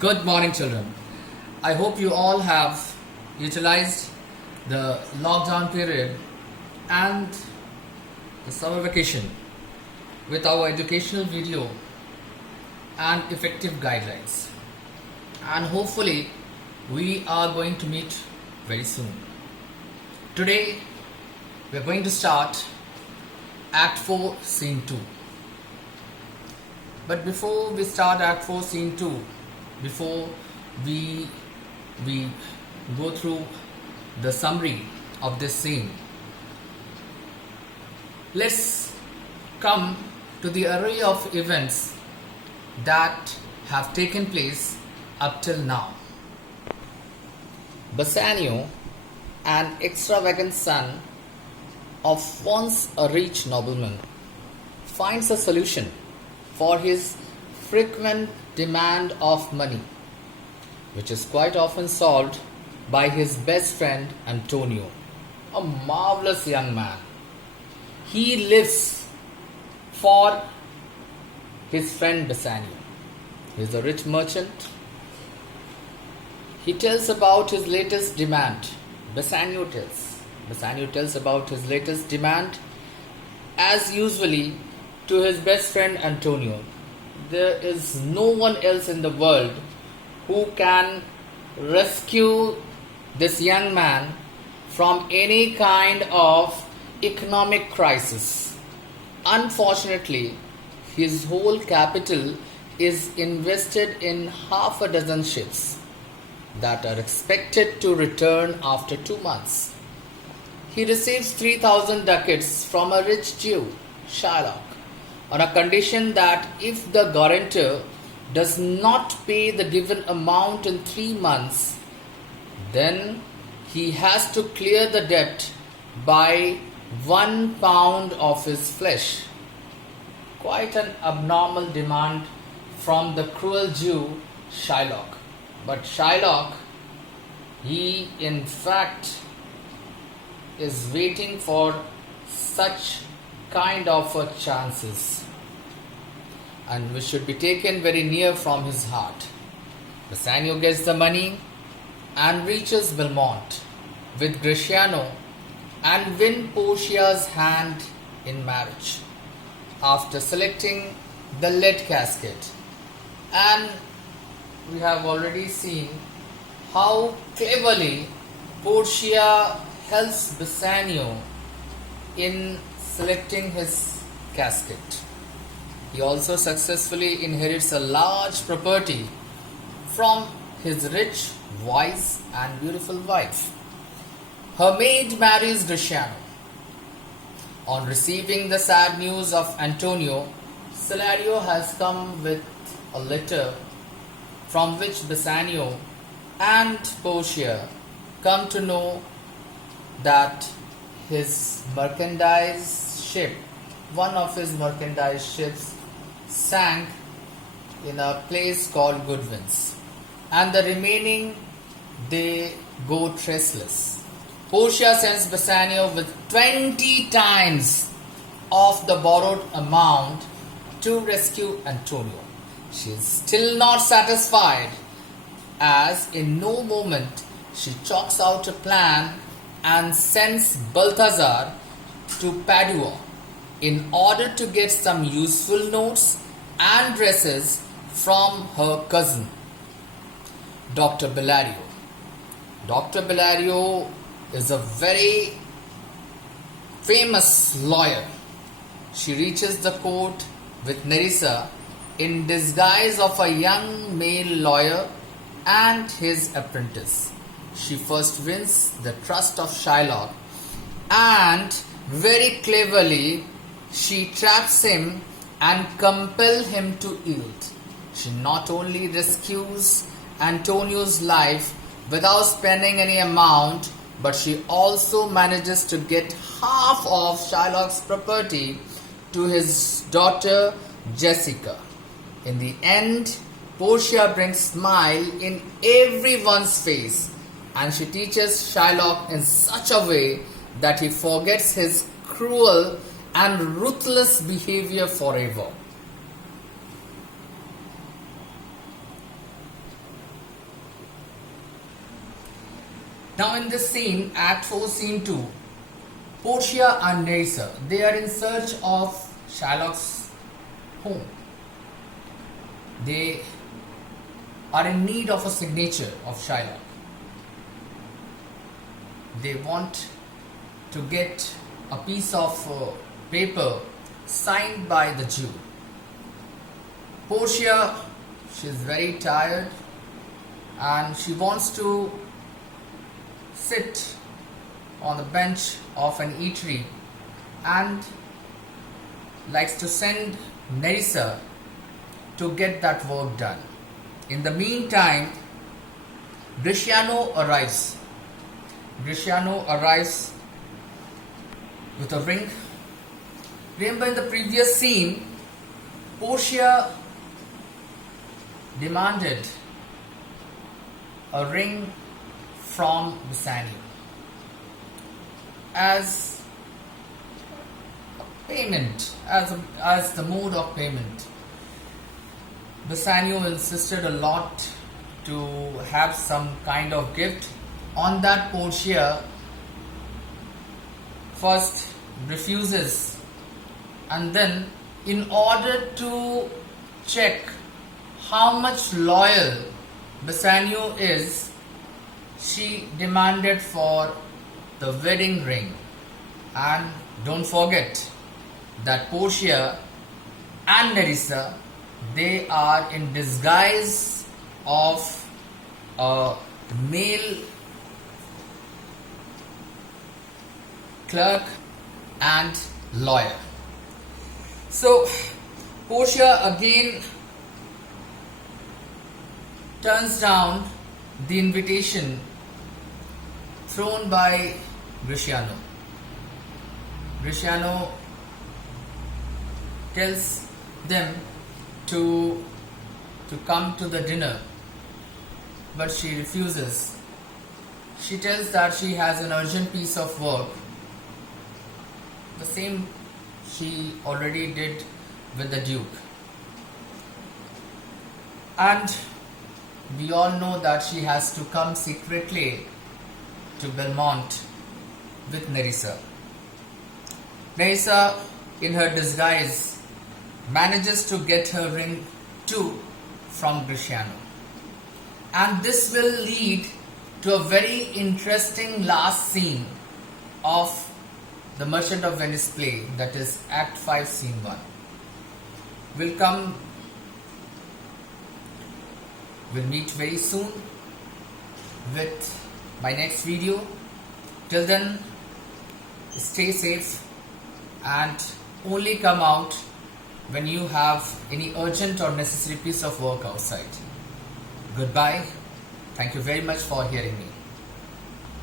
Good morning, children. I hope you all have utilized the lockdown period and the summer vacation with our educational video and effective guidelines. And hopefully, we are going to meet very soon. Today, we are going to start Act 4, Scene 2. But before we start Act 4, Scene 2, before we go through the summary of this scene, let's come to the array of events that have taken place up till now. Bassanio, an extravagant son of once a rich nobleman, finds a solution for his frequent demand of money, which is quite often solved by his best friend Antonio, a marvelous young man. He lives for his friend Bassanio. He is a rich merchant. He tells about his latest demand. Bassanio tells about his latest demand as usually to his best friend Antonio. There is no one else in the world who can rescue this young man from any kind of economic crisis. Unfortunately, his whole capital is invested in half a dozen ships that are expected to return after 2 months. He receives 3,000 ducats from a rich Jew, Shylock, on a condition that if the guarantor does not pay the given amount in 3 months, then he has to clear the debt by 1 pound of his flesh. Quite an abnormal demand from the cruel Jew Shylock. But Shylock, he in fact is waiting for such kind of chances, and which should be taken very near from his heart. Bassanio gets the money and reaches Belmont with Gratiano and win Portia's hand in marriage after selecting the lead casket. And we have already seen how cleverly Portia helps Bassanio in selecting his casket. He also successfully inherits a large property from his rich, wise and beautiful wife. Her maid marries Gratiano. On receiving the sad news of Antonio, Salario has come with a letter from which Bassanio and Portia come to know that his merchandise ship, one of his merchandise ships, sank in a place called Goodwin's, and the remaining they go traceless. Portia sends Bassanio with 20 times of the borrowed amount to rescue Antonio. She is still not satisfied, as in no moment she chalks out a plan and sends Balthazar to Padua in order to get some useful notes and dresses from her cousin, Dr. Bellario. Dr. Bellario is a very famous lawyer. She reaches the court with Nerissa in disguise of a young male lawyer and his apprentice. She first wins the trust of Shylock, and very cleverly she traps him and compels him to yield. She not only rescues Antonio's life without spending any amount, but she also manages to get half of Shylock's property to his daughter Jessica. In the end, Portia brings smile in everyone's face, and she teaches Shylock in such a way that he forgets his cruel and ruthless behavior forever. Now in this scene, Act 4, Scene 2, Portia and Nerissa, they are in search of Shylock's home. They are in need of a signature of Shylock. They want to get a piece of paper signed by the Jew. Portia, she is very tired and she wants to sit on the bench of an eatery and likes to send Nerissa to get that work done. In the meantime, Bresciano arrives. Bresciano arrives with a ring. Remember in the previous scene, Portia demanded a ring from Bassanio as payment, as the mode of payment. Bassanio insisted a lot to have some kind of gift. On that, Portia first refuses, and then in order to check how much loyal Bassanio is, she demanded for the wedding ring. And don't forget that Portia and Nerissa, they are in disguise of a male clerk and lawyer. So Portia again turns down the invitation thrown by Bresciano. Bresciano tells them to come to the dinner, but she refuses. She tells that she has an urgent piece of work, the same she already did with the Duke. And we all know that she has to come secretly to Belmont with Nerissa. Nerissa, in her disguise, manages to get her ring too from Bresciano. And this will lead to a very interesting last scene of the Merchant of Venice play, that is Act 5, Scene 1. We'll meet very soon with my next video. Till then, stay safe and only come out when you have any urgent or necessary piece of work outside. Goodbye. Thank you very much for hearing me.